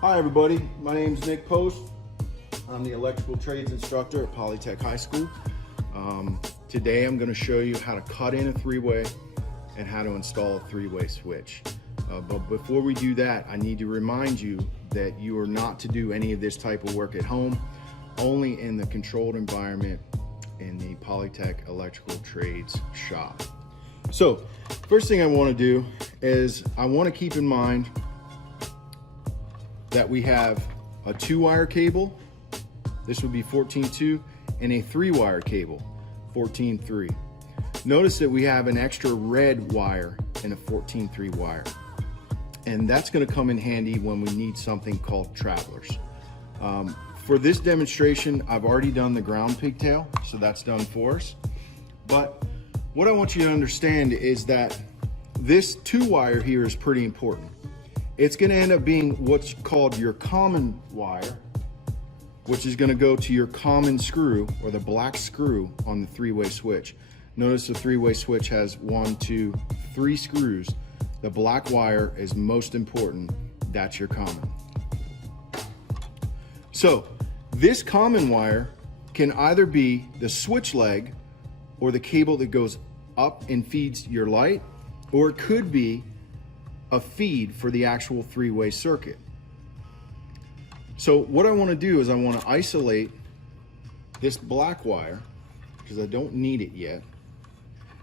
Hi everybody, my name is Nick Post. I'm the electrical trades instructor at Polytech High School. Today I'm going to show you how to cut in a three-way and how to install a three-way switch. But before we do that, I need to remind you that you are not to do any of this type of work at home, only in the controlled environment in the Polytech electrical trades shop. So first thing I want to do is I want to keep in mind that we have a 2-wire cable, this would be 14.2, and a 3-wire cable, 14.3. Notice that we have an extra red wire and a 14.3 wire. And that's gonna come in handy when we need something called travelers. For this demonstration, I've already done the ground pigtail, so that's done for us. But what I want you to understand is that this 2-wire here is pretty important. It's going to end up being what's called your common wire, which is going to go to your common screw or the black screw on the 3-way switch. Notice the 3-way switch has 1, 2, 3 screws. The black wire is most important. That's your common. So this common wire can either be the switch leg or the cable that goes up and feeds your light, or it could be a feed for the actual 3-way circuit. So what I want to do is I want to isolate this black wire because I don't need it yet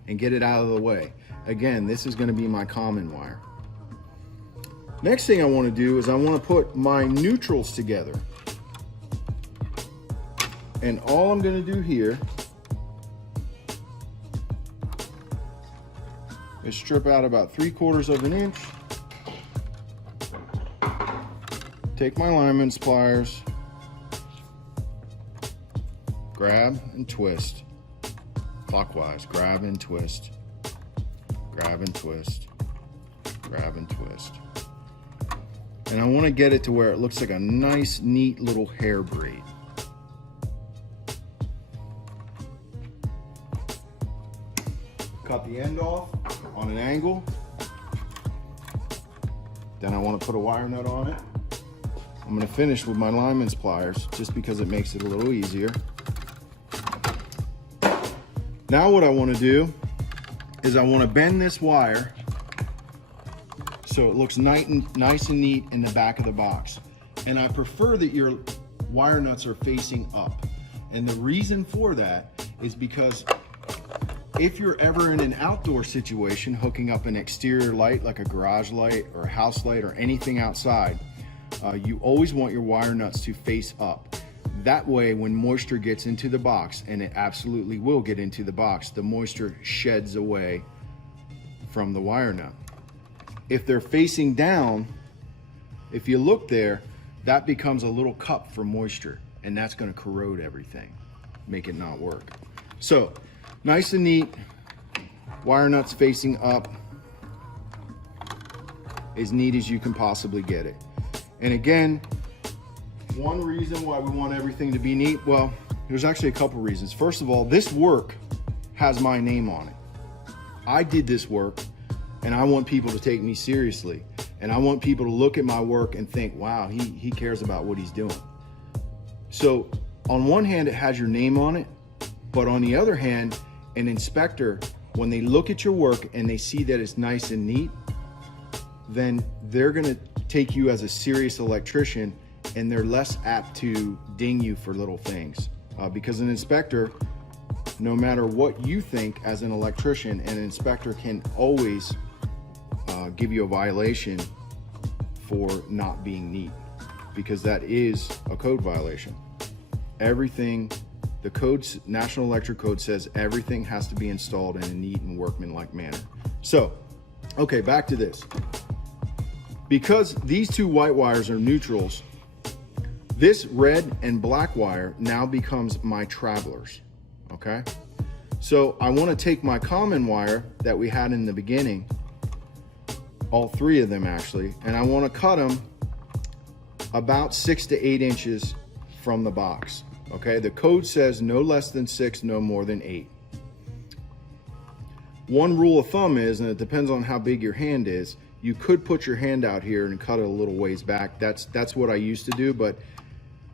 and get it out of the way. Again, this is going to be my common wire. Next thing I want to do is I want to put my neutrals together. And all I'm going to do here is strip out about 3/4 of an inch. Take my lineman's pliers, grab and twist, clockwise, grab and twist, grab and twist, grab and twist. And I want to get it to where it looks like a nice, neat little hair braid. Cut the end off on an angle. Then I want to put a wire nut on it. I'm going to finish with my lineman's pliers just because it makes it a little easier. Now what I want to do is I want to bend this wire so it looks nice and neat in the back of the box. And I prefer that your wire nuts are facing up. And the reason for that is because if you're ever in an outdoor situation hooking up an exterior light like a garage light or a house light or anything outside, you always want your wire nuts to face up. That way, when moisture gets into the box, and it absolutely will get into the box, the moisture sheds away from the wire nut. If they're facing down, if you look there, that becomes a little cup for moisture, and that's going to corrode everything, make it not work. So, nice and neat, wire nuts facing up, as neat as you can possibly get it. And again, one reason why we want everything to be neat, well, there's actually a couple reasons. First of all, this work has my name on it. I did this work, and I want people to take me seriously. And I want people to look at my work and think, wow, he cares about what he's doing. So on one hand, it has your name on it, but on the other hand, an inspector, when they look at your work and they see that it's nice and neat, then they're gonna take you as a serious electrician, and they're less apt to ding you for little things. Because an inspector, no matter what you think as an electrician, an inspector can always give you a violation for not being neat, because that is a code violation. Everything, the codes, National Electric Code says everything has to be installed in a neat and workmanlike manner. So, okay, back to this. Because these two white wires are neutrals, this red and black wire now becomes my travelers, okay? So I want to take my common wire that we had in the beginning, all 3 of them actually, and I want to cut them about 6 to 8 inches from the box, okay? The code says no less than 6, no more than 8. One rule of thumb is, and it depends on how big your hand is, You could put your hand out here and cut it a little ways back. That's what I used to do, but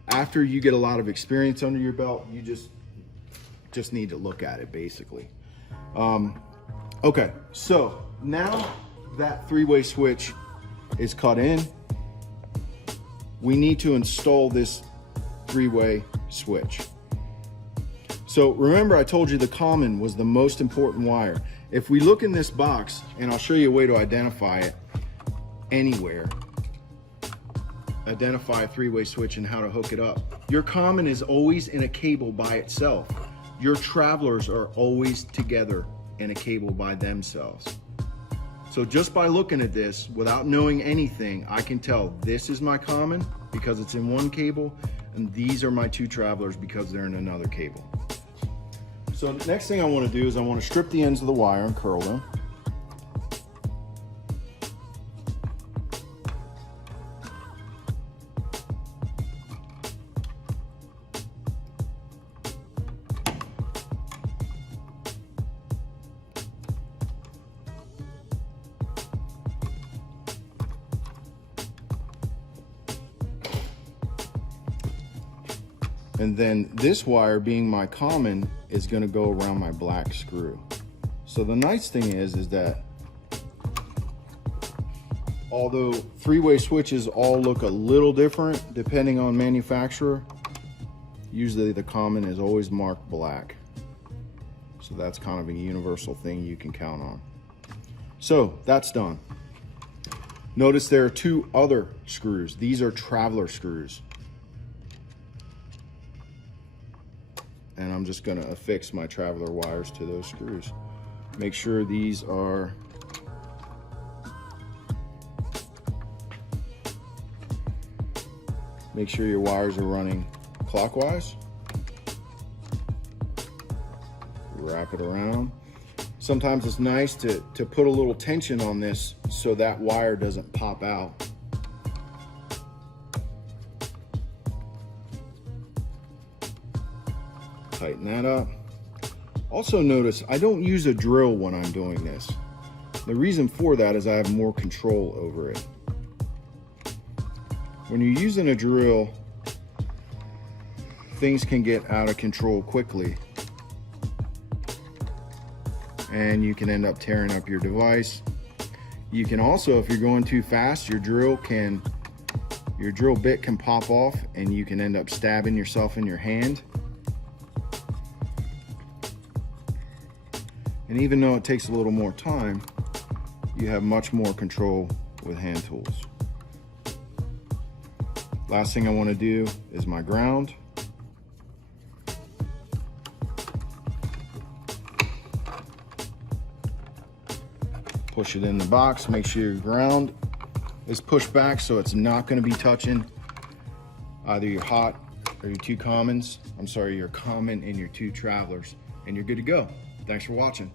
after you get a lot of experience under your belt, you just need to look at it basically. Okay, so now that three-way switch is cut in, we need to install this three-way switch. So remember, I told you the common was the most important wire. If we look in this box, and I'll show you a way to identify it anywhere, identify a three-way switch and how to hook it up. Your common is always in a cable by itself. Your travelers are always together in a cable by themselves. So just by looking at this, without knowing anything, I can tell this is my common because it's in one cable, and these are my two travelers because they're in another cable. So the next thing I want to do is I want to strip the ends of the wire and curl them. And then this wire, being my common, is going to go around my black screw. So the nice thing is that although three-way switches all look a little different depending on manufacturer, usually the common is always marked black. So that's kind of a universal thing you can count on. So that's done. Notice there are two other screws. These are traveler screws. And I'm just going to affix my traveler wires to those screws. Make sure these are make sure your wires are running clockwise. Wrap it around. Sometimes it's nice to put a little tension on this so that wire doesn't pop out. Tighten that up. Also notice I don't use a drill when I'm doing this. The reason for that is I have more control over it. When you're using a drill, things can get out of control quickly, and you can end up tearing up your device. You can also, if you're going too fast, your drill bit can pop off and you can end up stabbing yourself in your hand. And even though it takes a little more time, you have much more control with hand tools. Last thing I want to do is my ground. Push it in the box, make sure your ground is pushed back so it's not going to be touching either your hot or your two commons. I'm sorry, your common and your two travelers, and you're good to go. Thanks for watching.